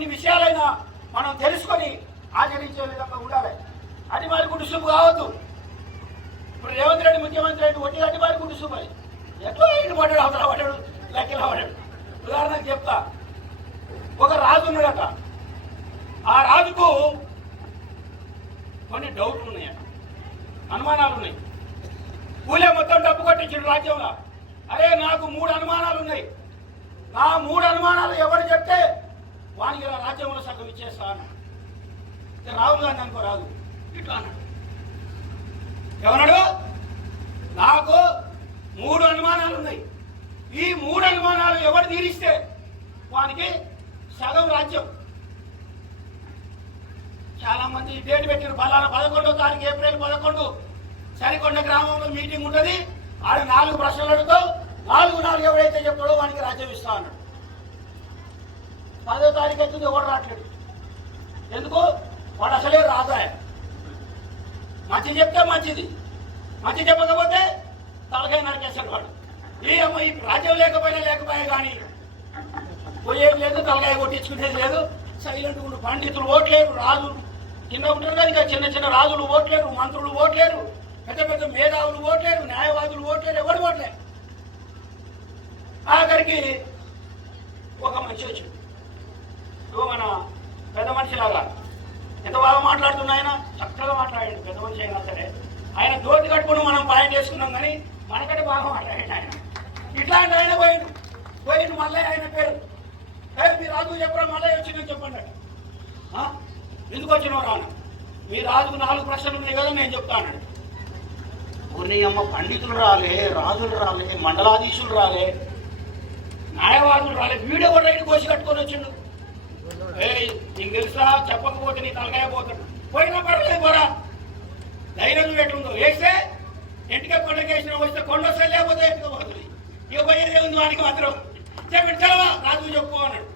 కొన్ని విషయాలైనా మనం తెలుసుకొని ఆచరించే విధంగా ఉండాలి. అడిమారి కుటుంబం కావద్దు. ఇప్పుడు రేవంత్ రెడ్డి ముఖ్యమంత్రి అయితే ఒట్టి అడిమారి కుటుంబం ఎట్లా ఇంటి పడ్డాడు, అవతల పడ్డాడు, లెక్కలా పడ్డాడు. ఉదాహరణకు చెప్తా, ఒక రాజు ఉన్నాడట. ఆ రాజుకు కొన్ని డౌట్లు ఉన్నాయట, అనుమానాలు ఉన్నాయి. ఊళ్ళో మొత్తం డబ్బు కొట్టించాడు రాజ్యంలో. అరే నాకు 3 అనుమానాలు ఉన్నాయి, నా 3 అనుమానాలు ఎవరు చెప్తే వానికి రాజ్యంలో సగం ఇచ్చేస్తా అన్నాడు. రాహుల్ గాంధీ అనుకో రాదు ఇట్లా అన్నాడు. ఏమన్నాడు? నాకు 3 అనుమానాలు ఉన్నాయి, ఈ 3 అనుమానాలు ఎవరు తీరిస్తే వానికి సగం రాజ్యం. చాలా మంది డేట్ పెట్టిన ఫలానా 11వ తారీఖు ఏప్రిల్ 11 సరికొండ గ్రామంలో మీటింగ్ ఉంటుంది. ఆడ 4 ప్రశ్నలు అడుగుతావు, 4 ఎవరైతే చెప్తాడో వానికి రాజ్యం ఇస్తా అన్నాడు. 10వ తారీఖు అవుతుంది, ఎవరు రావట్లేదు. ఎందుకు? వాడు అసలే రాజాయ. మంచి చెప్తే మంచిది, మంచి చెప్పకపోతే తలకాయ నరికేస్తాడు వాడు. ఈ అమ్మ ఈ రాజ్యం లేకపోయా కానీ పోయేది లేదు, తలకాయ కొట్టించుకునేది లేదు. సైలెంట్ ఉండు. పండితులు ఓట్లేరు, రాజులు కింద ఉంటారు కదా, ఇంకా చిన్న చిన్న రాజులు ఓట్లేరు, మంత్రులు ఓట్లేరు, పెద్ద పెద్ద మేధావులు ఓట్లేరు, న్యాయవాదులు ఓట్లేరు, ఎవరు ఓట్లేరు. ఆఖరికి ఒక మనిషి వచ్చింది, మన పెద్ద మనిషి లాగా. ఎంత బాగా మాట్లాడుతున్నా ఆయన, చక్కగా మాట్లాడాడు. పెద్ద మనిషి అయినా సరే ఆయన దోతి కట్టుకుని మనం పాయింట్ చేసుకున్నాం, కానీ మనకంటే బాగా మాట్లాడాడు ఆయన. ఇట్లాంటి ఆయన పోయిండు మళ్ళీ ఆయన పేరు మీ రాజు చెప్పరా, మళ్ళీ వచ్చిందని చెప్పండి. ఎందుకు వచ్చినావు రాను? మీ రాజుకు 4 ప్రశ్నలు ఉన్నాయి కదా, నేను చెప్తాను. కొన్ని అమ్మ పండితులు రాలే, రాజులు రాలే, మండలాధీశులు రాలే, న్యాయవాదులు రాలే, వీడియో కూడా రైలు కోసి కట్టుకొని వచ్చిండు. నీకు తెలుసా, చెప్పకపోతే నీ తలకాయ పోతాడు. పోయినా పర్లేదు, పోరా. ధైర్యం ఎట్లుందో వేస్తే ఎంటిక కొండకేసిన వస్తే కొండ వస్తే, లేకపోతే ఎంటిక పోతుంది. ఇక పోయేదే ఉంది వానికి మాత్రం. చెప్పి తెలవా రాజు చెప్పుకో అన్నాడు.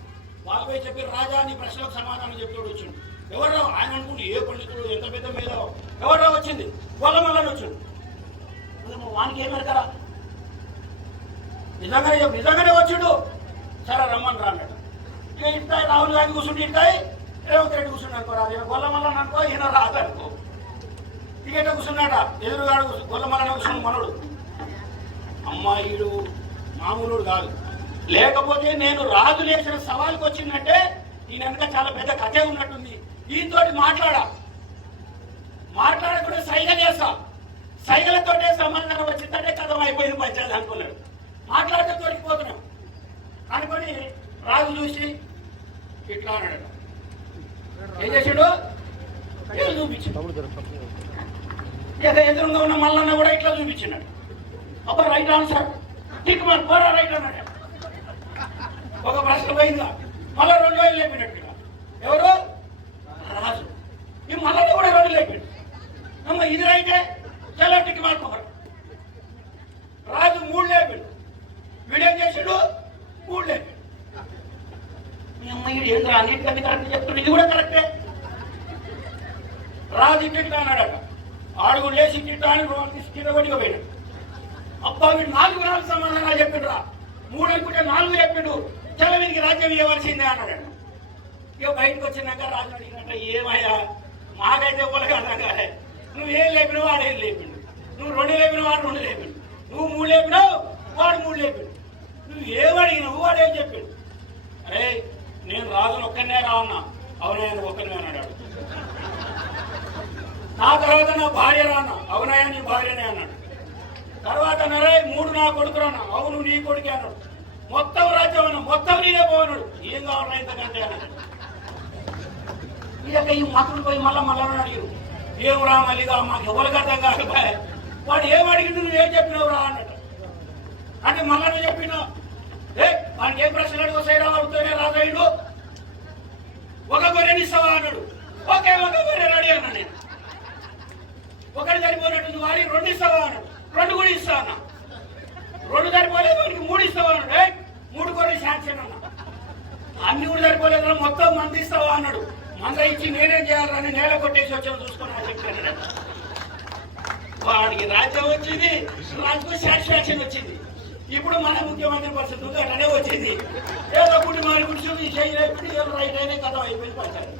వాళ్ళు పోయి చెప్పి రాజా నీ ప్రశ్నలకు సమాధానం చెప్తాడు. వచ్చిండు. ఎవరో ఆయన అనుకుంటే ఏ పండితుడు ఎంత పెద్ద మీద ఎవరో వచ్చింది, గొల్లమల్లని వచ్చిండు. వానికి ఏమరు కదా, నిజంగానే వచ్చిండు. సరే రమ్మని రా అన్నాడు. ఇక ఇంటాయి రాహుల్ గాంధీ కూర్చుంటే ఇంటాయి, రేవంత్ రెడ్డి కూర్చుండి అనుకో రాదు. ఈయన గొల్లమల్లని అనుకో, ఈయన రాదు అనుకో. టికెట్ కూర్చున్నాట, ఎదురుగాడు గొల్లమల్లని కూర్చుని మనోడు. అమ్మాయిడు మామూలుడు కాదు. లేకపోతే నేను రాజు లేచిన సవాల్కి వచ్చిందంటే ఈయన వెనక చాలా పెద్ద కథే ఉన్నట్టుంది. ఈయనతో మాట్లాడకుండా సైగలు చేస్తా, సైగలతోటే సమాధానం వచ్చిందంటే కథం అయిపోయింది పంచాయతీ అనుకున్నాడు. మాట్లాడితే దొరికిపోతున్నాం అనుకొని రాజు చూసి ఇట్లా అన్నాడు. ఏం చేసాడు? చూపించాడు. ఎదురుగా ఉన్న మల్లన్న కూడా ఇట్లా చూపించినాడు. అబ్బా రైట్ ఆన్సర్, టిక్ మార్క్, పోరా రైట్ అన్నాడు. ఒక ప్రశ్న పోయిందా, మళ్ళా 2 వేలు లేపినట్టుగా. ఎవరు? రాజు. ఈ మళ్ళీ కూడా 2 లేపాడు. అమ్మ ఇది రైతే చలో టిక్ మార్క్. రాజు 3 లేపాడు. వీడేం చేసాడు? 3 లేపాడు. మీ అమ్మాయి ఏంద్రా అన్నిటికన్నీ కరెక్ట్ చెప్తున్నాడు, ఇది కూడా కరెక్టే. రాజు ఇట్లా అన్నాడట. ఆడుగు లేచి ఇట్లా అని కింద కొట్టిగా పోయినాడు. అబ్బా వీడు 4 సమాధానాలు చెప్పిండు రా. 3 అనుకుంటే 4 చెప్పిండు. చాలా వీరికి రాజ్యం ఇవ్వాల్సిందే అన్నాడు. ఇక బయటకు వచ్చినాక రాజు అడిగినట్ట, ఏమయ్యా మాకైతే ఎవరికి అర్థం కాలే. నువ్వు ఏం లేపినావు, వాడు ఏం లేపిండు. నువ్వు 2 లేపినావు, వాడు 2 లేపిండు. నువ్వు 3 లేపినావు, వాడు 3 లేపిండు. నువ్వు ఏమడిగినావు, వాడు ఏం చెప్పిండు. అరే నేను రాజును ఒక్కనే రా అన్నా. అవునయ్య ఒక్కనే అన్నాడు. నా తర్వాత నా భార్య రా అన్నా. అవునయ్య నీ భార్యనే అన్నాడు. తర్వాత నరే 3 నా కొడుకు అన్నా. అవును నీ కొడుకే అన్నాడు. మొత్తం రాజ్యం అన్నా. మొత్తం నీదే పోన్నాడు. ఏం కావాలన్నా ఇంతకంటే అన్నాడు. ఇక ఈ మంత్రులు పోయి మళ్ళా అడిగారు, ఏం రా మళ్ళీగా మాకు ఎవరికి అర్థం కాదు. వాడు ఏం అడిగింది, నువ్వేం చెప్పినావు రా అన్నట్టు. అంటే మళ్ళా నువ్వు చెప్పినావు, వాడికి ఏం ప్రశ్నలు అడుగుతాయి రా, అడుగుతూనే రాజాయుడు. ఒక గొర్రెని ఇస్తావా అన్నాడు. ఓకే ఒక గొర్రె రెడీ అన్నా. నేను ఒకటి సరిపోయినట్టుంది, వారి 2 ఇస్తావా అన్నాడు. 2 కూడా ఇస్తా అన్నా. 2 సరిపోలేదు, వాడికి 3 ఇస్తావా అన్నాడు. 3 గొర్రె శాంక్షన్ అన్నా. అన్ని కూడా సరిపోలేదు, మొత్తం మంది ఇస్తావా అన్నాడు. మంద ఇచ్చి నేనేం చేయాలని నేల కొట్టేసి వచ్చాను చూసుకున్నా చెప్పాను. వాడికి రాజ్యం వచ్చింది, రాజుకు సాటిస్ఫాక్షన్ వచ్చింది. ఇప్పుడు మన ముఖ్యమంత్రి పరిస్థితి అట్లనే వచ్చింది. ఏదో గుడి మారి గుడి చేయి రైట్ అయినా కథ అయిపోయింది పరిస్థితి.